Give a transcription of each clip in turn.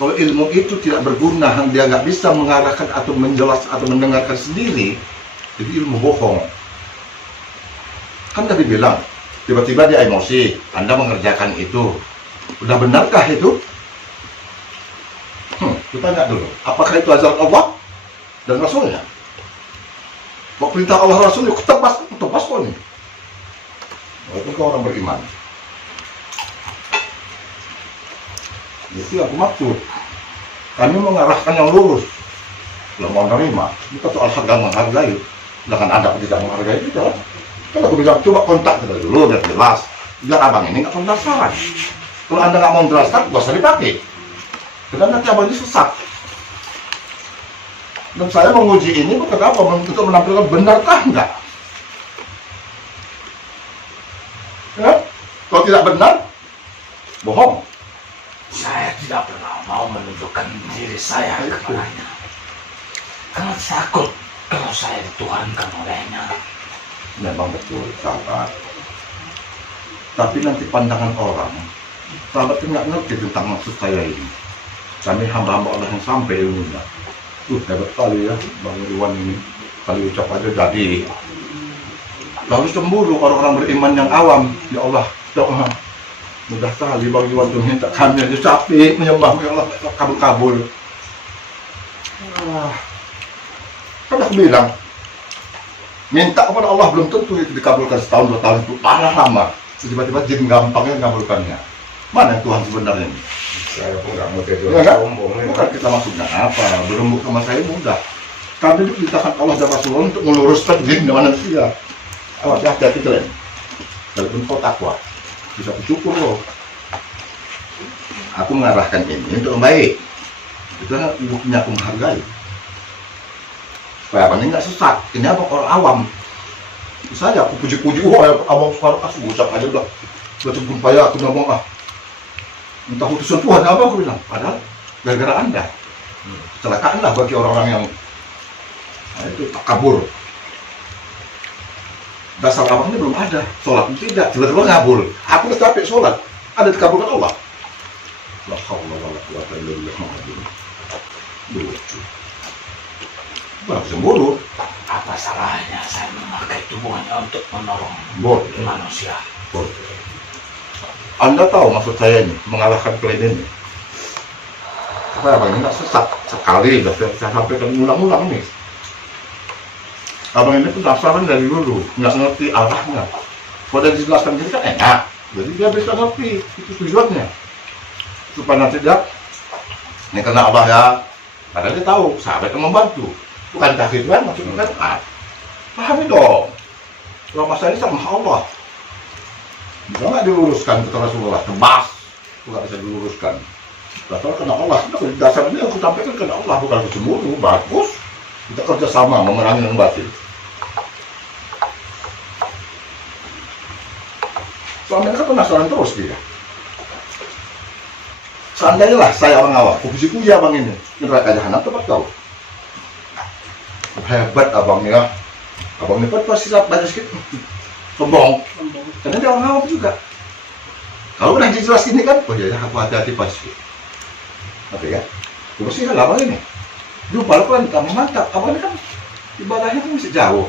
Kalau ilmu itu tidak berguna, dia nggak bisa mengarahkan atau menjelaskan atau mendengarkan sendiri, jadi ilmu bohong. Kan tadi bilang, tiba-tiba dia emosi, Anda mengerjakan itu. Udah benarkah itu? Kita tanya dulu, apakah itu ajaran Allah dan Rasulnya? Kok perintah Allah Rasulnya ketebas kok nih? Walaupun kau orang beriman. Itu aku maksud. Kami mengarahkan yang lurus. Kalau mau nerima, kita soal harga menghargai. Sedangkan Anda tidak menghargai itu, kan aku bilang coba kontak kita dulu biar jelas. Biar abang ini nggak penasaran. Kalau Anda nggak mau menjelaskan, gak usah dipakai. Karena nanti abang ini sesat. Dan saya menguji ini bukan apa, untuk menampilkan benarkah enggak. Ya? Kalau tidak benar, bohong. Saya tidak pernah mau menunjukkan diri saya kepadanya. Karena takut kalau saya dituhankan olehnya. Memang betul, sahabat. Tapi nanti pandangan orang, sahabat nggak ngerti tentang maksud saya ini. Kami hamba-hamba Allah yang sampai ilmunya. Hebat kali ya, Bang Iwan ini. Kali ucap aja jadi. Lalu cemburu orang-orang beriman yang awam. Ya Allah, doa. Mudah sekali Bang Iwan tuh minta kami aja capek menyembah, ya Allah, kabul-kabul. Kan aku bilang, minta kepada Allah belum tentu itu dikabulkan setahun 2 tahun, itu parah lama. Tiba-tiba jin gampangnya mengabulkannya. Mana yang Tuhan sebenarnya ini? Saya pun nggak mau jadi Ya, orang sombong. bukan kita maksudnya apa, berembuk sama saya mudah. Kami diperintahkan Allah dan Rasulullah untuk meluruskan jin dan manusia. Awas, hati-hati kalian. Walaupun kau takwa, bisa bersyukur loh. Aku mengarahkan ini untuk yang baik. Itu kan buktinya aku menghargai. Supaya abang ini nggak sesat. Ini abang orang awam. Bisa aja aku puji-puji, wah abang sekarang kasih ucap aja udah. Baca payah aku ngomong entah utusan Tuhan apa aku bilang. Padahal gara-gara Anda. Kecelakaan lah bagi orang-orang yang itu takabur. Dasar abang ini belum ada. Sholat tidak, tiba-tiba ngabul. Aku udah capek sholat. Ada dikabulkan Allah. La haula wala quwwata illa billah. Lucu. Baru cemburu. Apa salahnya saya memakai tubuhnya untuk menolong Boleh. manusia? Boleh. Anda tahu maksud saya ini, mengalahkan klien ini. Supaya abang ini nggak sesat. Sekali, saya sampaikan ulang-ulang nih. Abang ini penasaran dari dulu, nggak ngerti arahnya. Kalau dia dijelaskan gini kan enak, jadi dia bisa ngerti, itu tujuannya. Supaya nanti dia, ini kena abah ya, padahal dia tahu, sahabat yang membantu. Bukan kasih Tuhan, maksudnya kan, pahami dong. Kalau masalah ini sama Allah. Bisa nggak diluruskan ke Rasulullah, tebas, itu nggak bisa diluruskan. Dasar kena Allah, dasar ini aku sampaikan kena Allah, bukan cemburu, bagus. Kita kerjasama memerangi yang batil. Selama ini kan penasaran terus dia. Seandainya lah saya orang awam, puji-puji abang ini, neraka jahanam tempat kau. Hebat abangnya. Abang ini pasti baca sedikit. Sombong. Karena dia orang awam juga. Kalau udah dijelas ini kan, oh iya aku hati-hati pasti. Oke ya. Terus sih abang ini. Jumpa kan kamu mantap, abang ini kan ibadahnya kan masih jauh.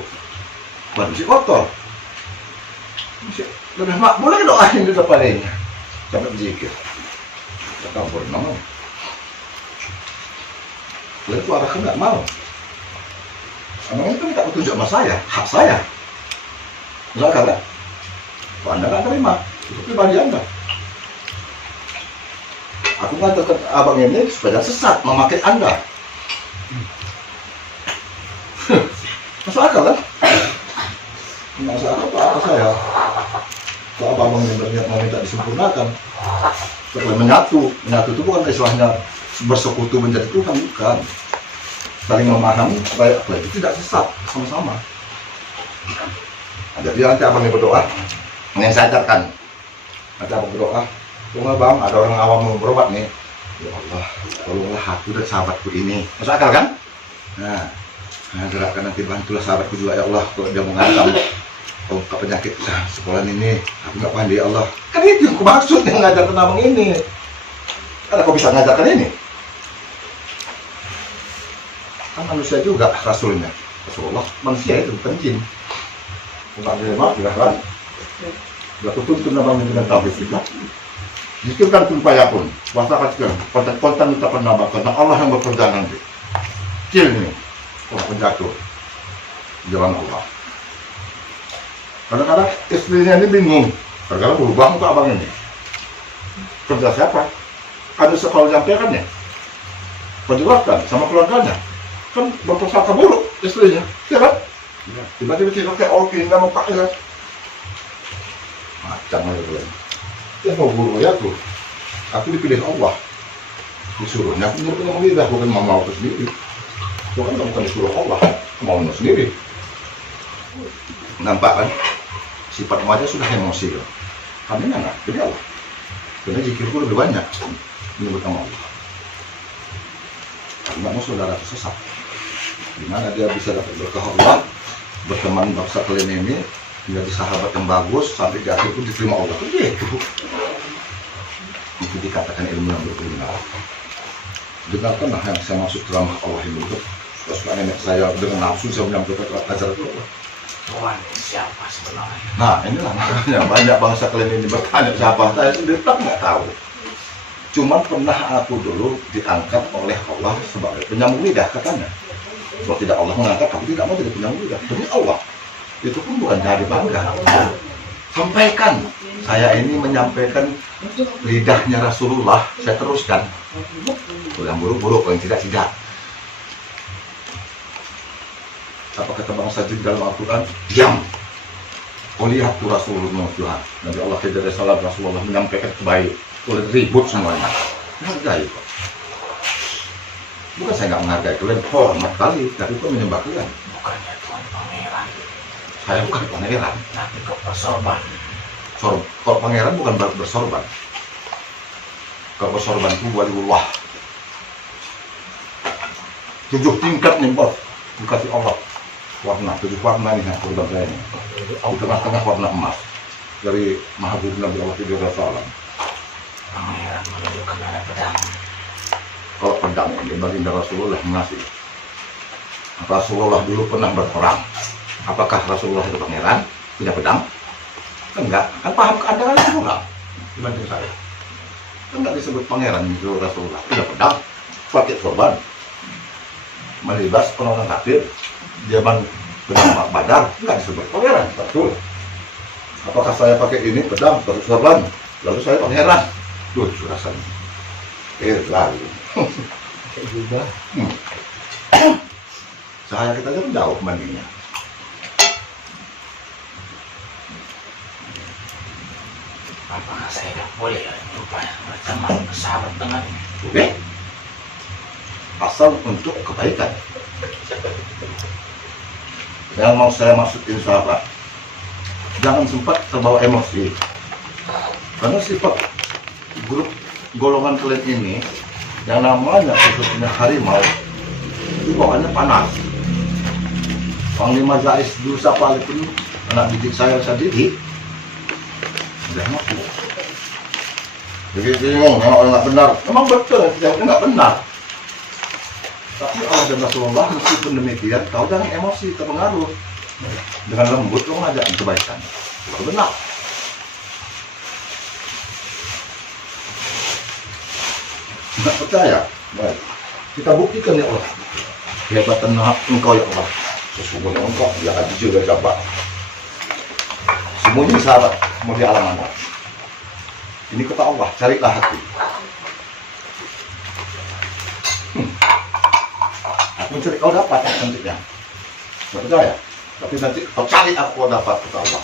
Masih kotor. Masih lebih makbul lagi doain di depannya. Sampai berzikir. Kita campur nama. Lalu itu arahkan nggak mau. Abang ini kan minta petunjuk sama saya, hak saya. Misalkan kan? Kalau Anda nggak terima, itu pribadi Anda. Aku mengatakan abang ini supaya sesat memakai Anda. Masuk akal kan? Masuk akal apa saya? Kalau abang yang berniat mau minta disempurnakan, supaya menyatu itu bukan istilahnya bersekutu menjadi Tuhan, bukan. Saling memahami supaya itu tidak sesat sama-sama. Jadi nanti abang yang berdoa, yang saya ajarkan. Nanti abang berdoa, tunggu bang, ada orang awam mau berobat nih. Ya Allah, tolonglah aku dan sahabatku ini. Masuk akal kan? Nah, gerakkan nanti bantulah sahabatku juga ya Allah. Kalau dia mengancam ke penyakit sekolah ini, aku nggak pandai ya Allah. Kan itu yang aku maksud yang ngajarkan abang ini. Karena kau bisa ngajarkan ini. Kan manusia juga Rasulnya. Rasulullah manusia itu bukan jin. Bukan hebat, tidak kan? Tidak tuntun abang dengan tauhid kita. Zikirkan kun payakun. Wasakan konten ucapan nama karena Allah yang bekerja nanti. Kecil nih, orang penjatuh jalan Allah. Kadang-kadang istrinya ini bingung. Kadang-kadang berubah untuk abang ini. Kerja siapa? Ada sekolah nyampaikan ya? Penjelaskan sama keluarganya. Kan berprasangka buruk istrinya, ya kan? Tiba-tiba kita kayak oke, nggak mau pakai ya. Macam aja tuh. Ya mau buruk ya tuh. Aku dipilih Allah. Disuruhnya aku nyuruh ngomong lidah, bukan mau aku sendiri. Itu kan bukan disuruh Allah, maunya sendiri. Nampak kan? Sifat wajah sudah emosi loh. Kami enggak, jadi Allah. Karena zikirku lebih banyak menyebut nama Allah. Karena mau saudara sesat. Dimana dia bisa dapat berkah Allah, berteman bangsa kalian ini, menjadi sahabat yang bagus, sampai di akhir pun diterima Allah. Begitu. Itu dikatakan ilmu yang berguna. Dengarkanlah yang saya maksud dalam Allah ini. Suka nenek saya dengan nafsu saya menyampaikan ajaran Allah. Tuhan siapa sebenarnya? Nah inilah makanya banyak bangsa kalian ini bertanya siapa, saya sendiri tak nggak tahu. Cuman pernah aku dulu diangkat oleh Allah sebagai penyambung lidah katanya. Kalau tidak Allah mengangkat, aku tidak mau jadi penyambung lidah. Demi Allah, itu pun bukan dari bangga. Sampaikan, saya ini menyampaikan lidahnya Rasulullah, saya teruskan. Kalau yang buruk-buruk, kalau yang tidak. Apa kata bangsa jin dalam Al-Quran? Diam. Oh lihat tuh Rasulullah Tuhan. Nabi Allah SAW Rasulullah menyampaikan kebaik. Oleh ribut semuanya. Menghargai kok. Bukan saya nggak menghargai kalian, hormat kali, tapi kok menyembah kalian. Bukannya Tuhan pangeran. Saya bukan pangeran. Tapi kok bersorban. Kalau pangeran bukan bersorban. Kalau bersorban itu waliullah. 7 tingkat nih bos, dikasih Allah. Warna, 7 warna nih korban saya ini. Di tengah-tengah warna emas. Dari Mahabub Nabi Allah SAW. Pangeran menunjukkan ada pedang. Kalau pedang ini baginda Rasulullah mengasih. Rasulullah dulu pernah berperang. Apakah Rasulullah itu pangeran? Punya pedang? Enggak. Kan paham keadaan Rasulullah dibanding saya. Enggak disebut pangeran itu Rasulullah. Punya pedang, pakai sorban, melibas orang kafir. Zaman perang Badar enggak disebut pangeran. Betul. Apakah saya pakai ini pedang, pakai sorban, lalu saya pangeran? Lucu rasanya. Lalu. Kayak juga. Cahaya kita aja jauh bandingnya. Apakah saya tidak boleh rupanya berteman bersahabat dengan Boleh. Asal untuk kebaikan. Yang mau saya maksudin sahabat, jangan sempat terbawa emosi. Karena sifat grup golongan kalian ini yang namanya khususnya harimau itu bawaannya panas. Panglima Jais dulu siapa pun anak didik saya didik udah mati. Jadi bingung, orang nggak benar. Emang betul, yang nggak benar. Tapi Allah dan Rasulullah meskipun demikian, kau jangan emosi terpengaruh. Dengan lembut kau ngajak kebaikan. Itu benar. Nggak percaya? Baik. Kita buktikan ya Allah. Kehebatan engkau ya Allah. Sesungguhnya engkau ya adil dan sabar. Semuanya sahabat, mau di alam anda. Ini kata Allah, carilah hati. Aku cari kau dapat nantinya. Nggak percaya? Tapi nanti kau cari aku dapat kata Allah.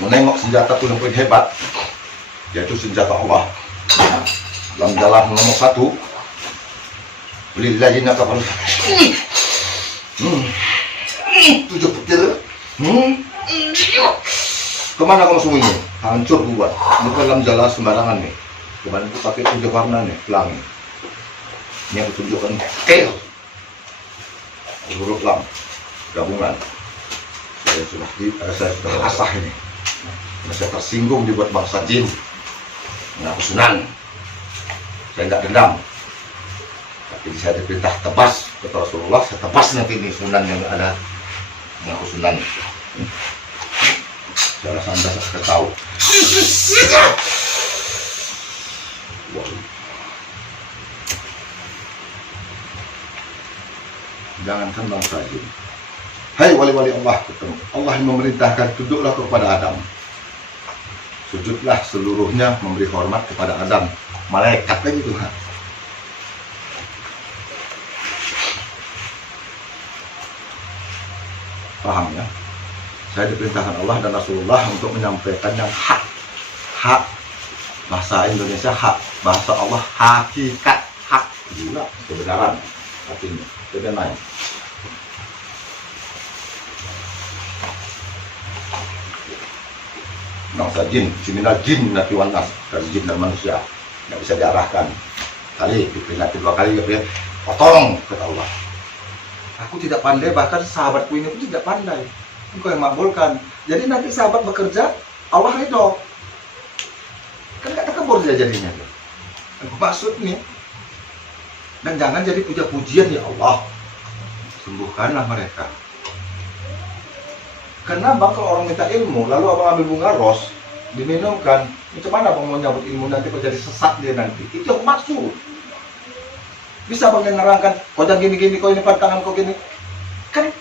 Menengok senjata pun yang paling hebat, yaitu senjata Allah. Dalam jalan nomor 1, lillahina kafaru. 7 petir. Kemana kamu sembunyi? Hancur buat. Bukan dalam jalan sembarangan nih. Kemarin aku pakai 7 warna nih, pelangi. Ini aku tunjukkan detail. Huruf lam, gabungan. Saya sudah asah ini. Karena saya tersinggung dibuat bangsa jin. Nah, aku senang. saya nggak dendam. Tapi saya diperintah tebas kata Rasulullah, saya tebas nanti ini sunan yang ada mengaku sunan. Saya rasa anda sudah tahu. Jangankan bangsa jin. Hai wali-wali Allah, Allah yang memerintahkan tunduklah kepada Adam. Sujudlah seluruhnya memberi hormat kepada Adam. Malaikat kan itu. Paham ya? Saya diperintahkan Allah dan Rasulullah untuk menyampaikan yang hak. Hak. Bahasa Indonesia hak. Bahasa Allah hakikat. Hak. Juga kebenaran. Artinya. Kebenaran. Bangsa jin, siminal jin nanti wanas dari jin dan manusia nggak bisa diarahkan. Kali diperingati 2 kali ya, potong kata Allah. Aku tidak pandai, bahkan sahabatku ini pun tidak pandai. Engkau yang makbulkan. Jadi nanti sahabat bekerja, Allah ridho. Kan nggak terkebur dia jadinya. Maksudnya, dan jangan jadi puja-pujian ya Allah. Sembuhkanlah mereka. Karena bang kalau orang minta ilmu, lalu abang ambil bunga ros, diminumkan, macam mana abang mau nyabut ilmu nanti kok jadi sesat dia nanti? Itu yang maksud. Bisa bang menerangkan, kau jangan gini-gini, kau ini pantangan kau gini. Kan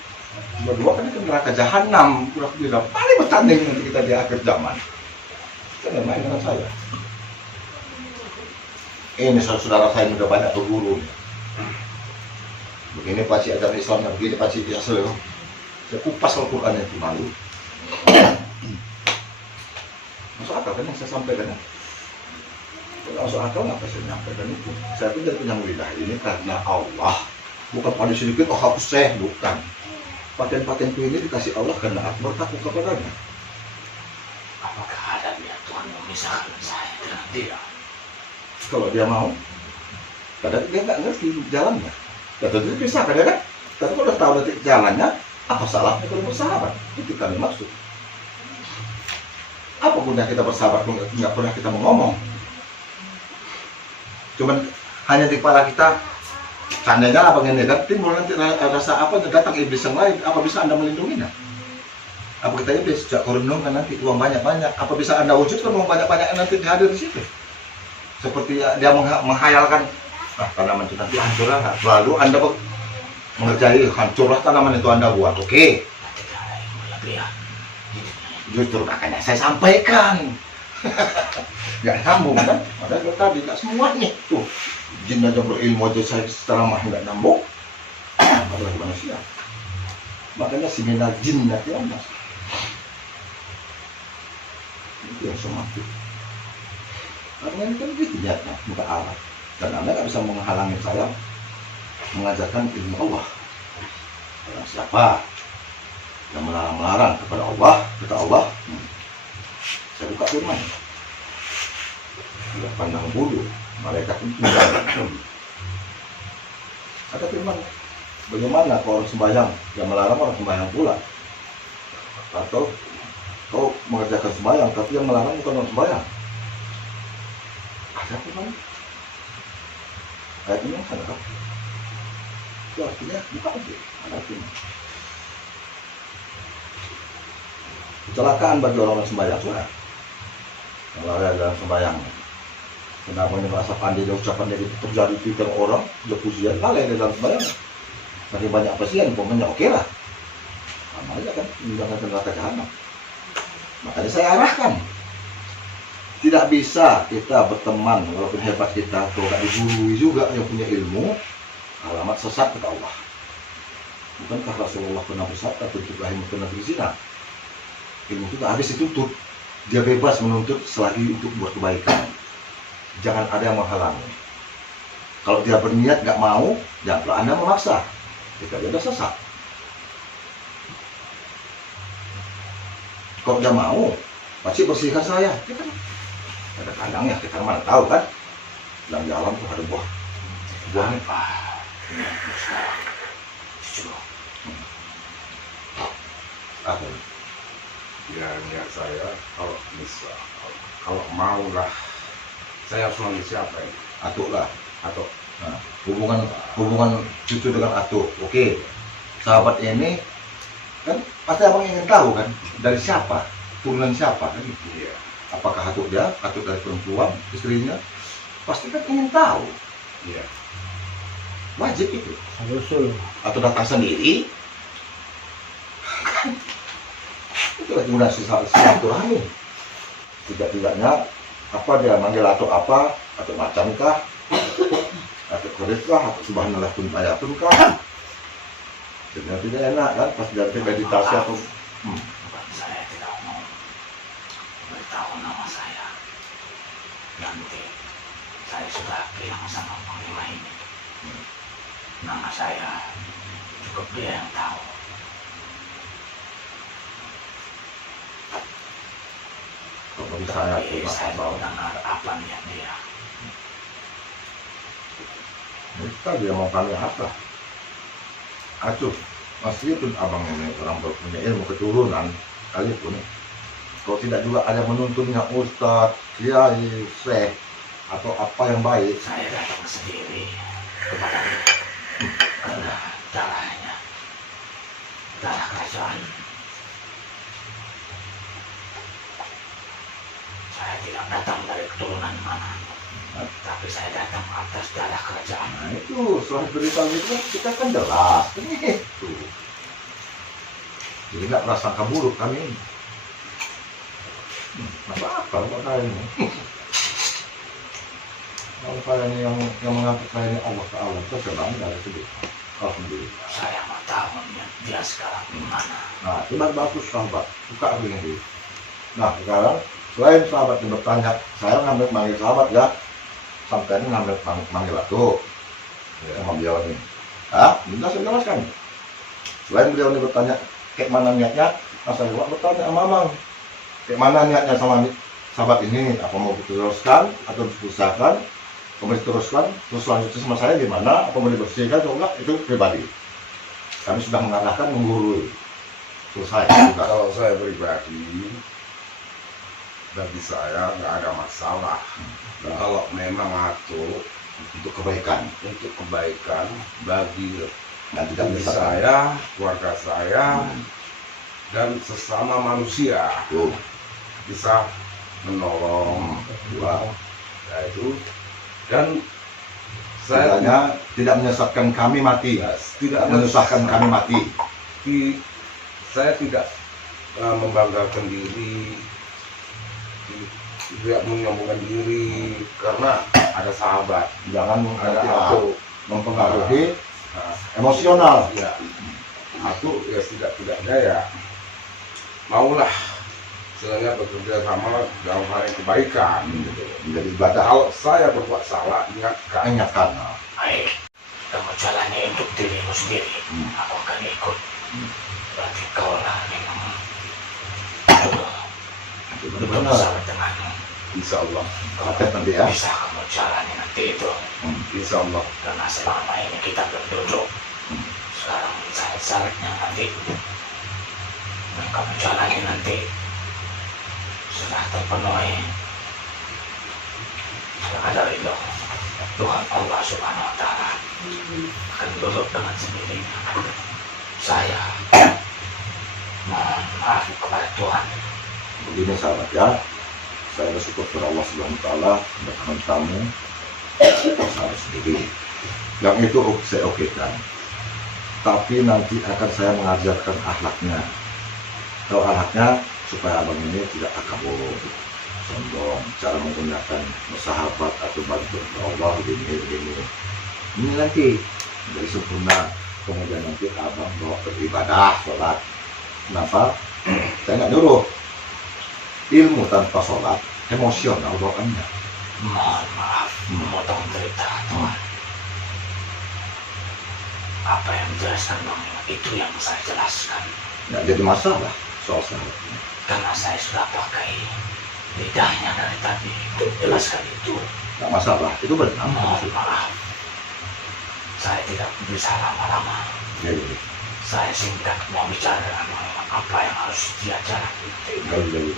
berdua kan itu neraka jahanam, kurang bilang paling bertanding nanti kita di akhir zaman. Jangan main dengan saya. Ini saudara saya sudah banyak berguru. Begini Pak Cik ajaran Islamnya, begini Pak Cik biasa. Saya kupas Al-Quran itu malu. Masuk akal kan yang saya sampaikan? Kalau masuk akal nggak saya menyampaikan itu? Saya pun jadi penyambung lidah ini karena Allah. Bukan pada sedikit, oh hapus saya, bukan. Paten-patenku ini dikasih Allah karena aku bertakwa kepadanya. Apakah ada niat Tuhan memisahkan saya dengan dia? Kalau dia mau, kadang dia nggak ngerti jalannya. Kadang dia bisa, kadang-kadang. Tapi kalau udah tahu nanti jalannya, apa salahnya kalau bersahabat? Itu kami maksud. Apa guna kita bersahabat kalau nggak pernah kita mau ngomong? Cuman hanya di kepala kita, seandainya abang ini kan timbul nanti rasa apa datang iblis yang lain, apa bisa anda melindunginya? Apa kita iblis sejak korunung kan nanti uang banyak-banyak, apa bisa anda wujudkan uang banyak-banyak nanti hadir di situ? Seperti dia menghayalkan, tanaman itu nanti hancurlah, lalu anda mengerjai hancurlah tanaman itu anda buat, oke? Justru makanya saya sampaikan. Nggak nyambung kan? Padahal tadi nggak semuanya tuh. Jin aja berilmu aja saya ceramah nggak nyambung. Apalagi manusia. Makanya seminar jin nanti mas. Itu yang somatik. Karena ini kan gitu niatnya, minta Allah. Dan anda nggak bisa menghalangi saya mengajarkan ilmu Allah. Karena siapa yang melarang-larang kepada Allah, kata Allah, saya buka firman. Tidak pandang bulu, malaikat itu tidak. Ada firman, bagaimana kalau orang sembahyang yang melarang orang sembahyang pula? Atau kau mengerjakan sembahyang, tapi yang melarang bukan orang sembahyang. Ada firman. Ayat ini yang sana kan? Itu artinya buka aja, ada firman. Kecelakaan bagi orang-orang sembahyang sudah melalui dalam sembahyang. Kenapa ini merasa pandai dia ucapan dari terjadi di pikiran orang, dia pujian lalai dalam sembahyang. Makin banyak pasien, umpamanya oke lah. Sama aja kan, jangan neraka jahanam. Makanya saya arahkan. Tidak bisa kita berteman walaupun hebat kita, kalau nggak digurui juga yang punya ilmu, alamat sesat ke Allah. Bukankah Rasulullah pernah bersabda tentang Ibrahim ke negeri zina? Ilmu itu habis dituntut, dia bebas menuntut selagi untuk buat kebaikan. Jangan ada yang menghalangi. Kalau dia berniat nggak mau, janganlah anda memaksa. Jika dia sudah sesat. Kalau dia mau, pasti bersihkan saya. Ya kan? Ada kandangnya, kita mana tahu kan? Dalam di alam tuh ada buahnya. Apa? Ya niat saya kalau bisa, kalau maulah saya harus manggil siapa ini? Atuk lah. atau Nah, hubungan cucu dengan Atuk, oke. Sahabat ini kan pasti abang ingin tahu kan dari siapa, turunan siapa kan? iya Apakah Atuk dari perempuan, istrinya? Pasti kan ingin tahu, iya wajib itu. Usul. Atau datang sendiri, itu udah silaturahmi. Tidak-tidaknya apa dia manggil Atuk apa, Atuk macam kah, Atuk kurit kah, Atuk subhanallah pun ayatun kah. Jadi tidak enak kan pas dari meditasi atau Bukan saya tidak mau beritahu nama saya. Nanti saya sudah bilang sama panglima ini. Nama saya cukup dia yang tahu. kalau bagi saya Tapi itu saya nggak mau tahu. dengar apa niat dia. Kita dia mau kami apa? Acuh, meskipun abang ini orang punya ilmu keturunan, sekalipun kalau tidak juga ada menuntunnya ustadz, kiai, syekh atau apa yang baik, Saya datang sendiri kepada karena darahnya darah kerajaan. Saya tidak datang dari keturunan mana, tapi saya datang atas darah kerajaan. nah itu soal berita itu kan kita kan jelas kan itu. Jadi nggak prasangka buruk kami ini. Apa kayak ini? Kalau saya ini yang mengangkat saya ini Allah Taala, itu senang dari sedih. Alhamdulillah. Saya mau tahu niat dia sekarang di mana. Nah, itu bagus sahabat, suka begini. Nah, sekarang selain sahabat yang bertanya, saya ngambil manggil sahabat ya, sampai ini ngambil manggil Atuk sama beliau ini. Minta saya jelaskan. Selain beliau ini bertanya, kayak mana niatnya, nah saya juga bertanya sama Mamang, kayak mana niatnya sama sahabat ini, apa mau diteruskan atau diusahakan, mau diteruskan, terus selanjutnya sama saya gimana, apa mau dibersihkan atau enggak, itu pribadi. Kami sudah mengarahkan, menggurui. Selesai. Sudah. kalau saya pribadi bagi saya nggak ada masalah. Kalau memang Atuk Untuk kebaikan. untuk kebaikan bagi Dan tidak diri bisa saya, keluarga saya, dan sesama manusia Tuh. bisa menolong Dua. ya itu. Dan saya Setidaknya tidak menyesatkan kami mati. tidak Menyusahkan kami mati. saya tidak membanggakan diri, tidak menyombongkan diri karena ada sahabat, Jangan ada nanti Atuk. mempengaruhi Nah, emosional. ya Atuk ya tidak-tidaknya ya maulah istilahnya bekerja sama dalam hal yang kebaikan gitu. Menjadi ibadah. Kalau saya berbuat salah, ingatkan. Ingatkan. Baik, kamu jalani untuk dirimu sendiri. Aku akan ikut. Berarti kau lah memang Benar. bersama denganmu. Insya Allah, Paket nanti ya. Bisa kamu jalani nanti itu. insya Allah. Karena selama ini kita berduduk. Sekarang syarat-syaratnya nanti yang kamu jalani nanti sudah terpenuhi. Sudah ada ridho Tuhan Allah Subhanahu Wa Taala akan duduk dengan sendirinya. Saya mohon maaf kepada Tuhan. Begini sahabat ya. Saya bersyukur kepada Allah Subhanahu Wa Taala berkenan tamu sahabat sendiri. Yang itu saya okekan. Tapi nanti akan saya mengajarkan akhlaknya. Tahu akhlaknya supaya abang ini tidak takabur, sombong, cara menggunakan sahabat atau bantu Allah begini. Ini nanti dari sempurna. Kemudian nanti abang bawa beribadah, sholat. Kenapa? Saya nggak nyuruh. Ilmu tanpa sholat emosional bawaannya. Mohon maaf memotong cerita Tuhan. Apa yang dijelaskan Bang itu yang saya jelaskan. Nggak jadi masalah soal sahabat. Karena saya sudah pakai lidahnya dari tadi untuk jelaskan itu. Nggak masalah, itu benar. Mohon maaf. Saya tidak bisa lama-lama. Jadi, Saya singkat mau bicara dengan apa yang harus dia jalani. jadi.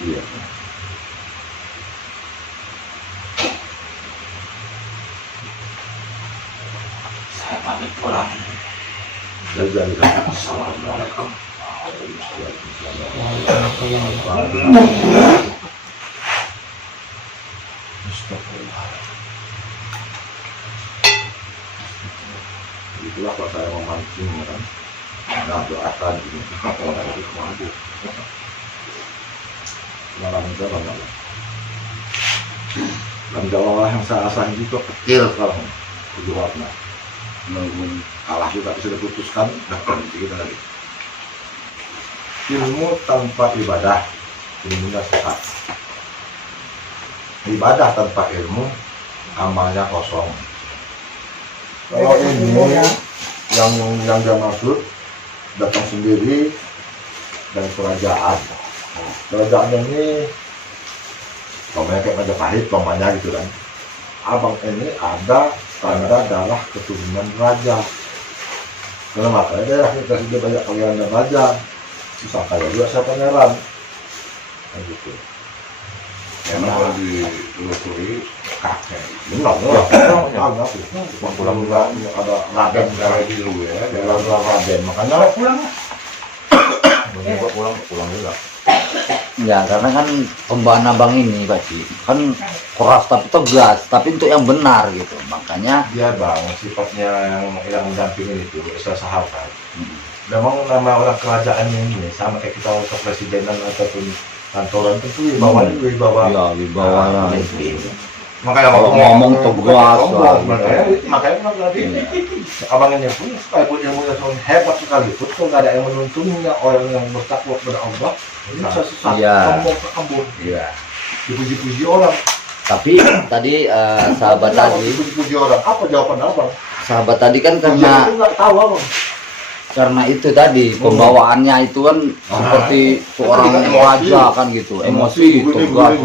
Iya. Saya pamit pulang. Assalamualaikum. Itulah kalau saya memancing kan. Nah, doakan ini. Orang itu mampu. Malam jalan malam. Dan jalan yang saya asal juga kecil sekarang. Tujuh warna. Menunggu kalah juga bisa diputuskan. Dapat kita lagi. Ilmu tanpa ibadah, ilmunya sesat. Ibadah tanpa ilmu, amalnya kosong. Kalau ini yang dia maksud datang sendiri dan kerajaan. Kerajaan ini namanya kayak Majapahit, pamannya gitu kan. Abang ini ada tanda darah keturunan raja. Karena makanya daerah kita sudah banyak pangeran dan raja. Susah kaya juga saya pangeran. Nah, gitu. Memang kalau ditelusuri kakek. Benar, pulang juga ada Raden Negara biru ya. dalam Raden, makanya Pulang. pulang juga. Ya, karena kan pembawaan abang ini Pak Ci, kan keras tapi tegas, tapi untuk yang benar gitu. Makanya Dia bang, sifatnya yang mendampingin itu usaha sahabat. Memang nama orang kerajaan ini sama kayak kita kepresidenan ataupun kantoran tentu wibawanya wibawa. ya wibawanya Makanya kalau ngomong tegas lah. makanya kan tadi abang ini pun sekalipun ilmunya sangat hebat sekalipun kalau nggak ada yang menuntunnya orang yang bertakwa kepada Allah ini bisa susah Iya. sombong ke kebun Iya. dipuji-puji orang. Tapi tadi sahabat tadi, dipuji-puji orang apa jawaban abang? sahabat tadi kan Pujian karena itu nggak tahu abang. itu tadi pembawaannya itu kan seperti seorang Emosi. raja kan gitu, emosi tegas.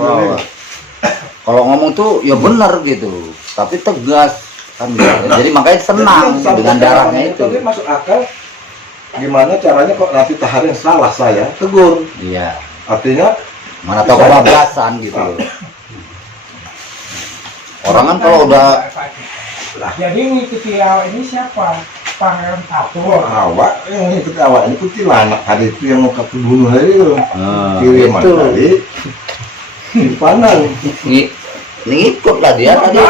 Kalau ngomong tuh ya benar gitu, tapi tegas kan gitu. Jadi makanya senang Jadi, dengan darahnya itu. Tadi masuk akal gimana caranya kok nanti tahar yang salah saya tegur. Iya. Artinya Mana tahu kebablasan gitu. Orang kan kalau udah Jadi ngikuti awak ini siapa? Pangeran Tato. awak yang ikut awak ini kuntilanak tadi itu yang mau kebunuh tadi itu kiriman itu tadi simpanan. ngikut lah dia tadi.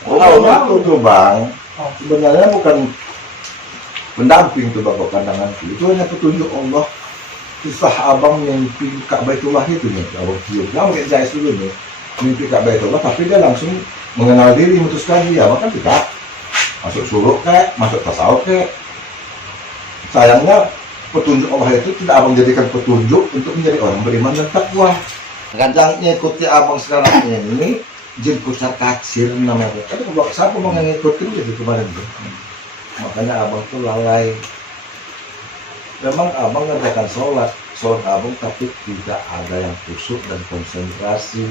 Tahu tuh bang, sebenarnya bukan pendamping tuh bapak pandanganku, itu hanya petunjuk Allah. Kisah abang mimpi Ka'baitullah itu nih, abang cium, jangan kayak saya dulu nih, mimpi Ka'baitullah, tapi dia langsung mengenal diri, memutuskan dia, bahkan tidak masuk suruk kayak, masuk tasawuf kayak. Sayangnya petunjuk Allah itu tidak abang jadikan petunjuk untuk menjadi orang beriman dan takwa. Kan Yang ngikuti abang sekarang ini jin kucar kacir namanya. Tapi kalau siapa mau ngikutin gitu kemarin tuh. Makanya abang tuh lalai. Memang abang ngerjakan sholat abang tapi tidak ada yang khusyuk dan konsentrasi.